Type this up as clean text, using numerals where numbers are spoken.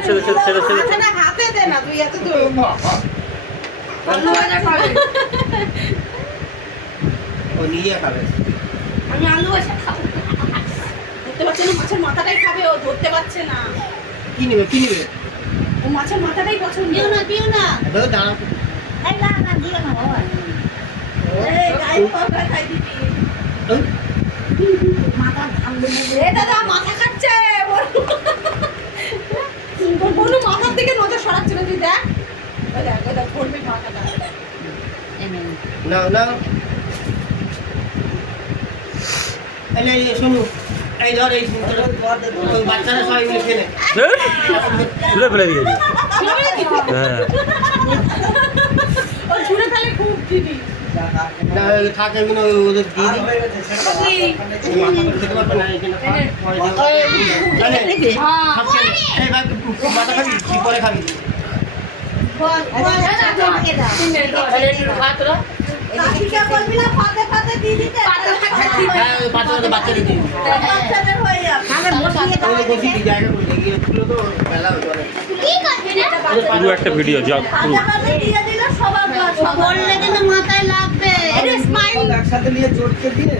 হাতে দে না তুই এত দূর ও নিয়ে খাবে। আমি আলু ভাজা খাবো। ধরতে পারছে না, মাছের মাথাটাই খাবে ও, ধরতে পারছে না। কি নিবে কি নিবে? ও মাছের মাথাটাই পছন্দ। দিও না দাও দাঁড়াও। এই না দিও না বাবা এই গাই পাউডার খাই দিবি। মাথা ভাঙবে এ দাদা মাথা খাচ্ছে বলু মাথার দিকে নজর সরাচ্ছে না, তুই দেখ ওই দেখ পড়বি মাথাটা। নাও নাও। এই শোনো, এই ধর এই বাচ্চারা সবাই মিলে খেলে তুলে ফেলে দিয়েছি। হ্যাঁ ও ছুঁড়ে ফেলে খুব দিদি। না থাকে কিনা ওদের দিয়ে দিই। খেতে পারবে না এখানে এই ভাই মাথা খাবি কি পরে খাবি? কাকিকে বলবি না পাতে পাতে দিয়ে দিতে। হ্যাঁ ওই বাচ্চাদের দিয়ে দিই। বাচ্চাদের হয়ে যাবে। ওই বসি দি জায়গা করে দেখি তুলো তো মেলা হয়ে যাবে। পুরো একটা ভিডিও জব পুরো। বাচ্চাদের দিয়ে দিলে সবার বললে কিন্তু মাথায় লাগবে স্মাইল একসাথে নিয়ে জোরকে দিয়ে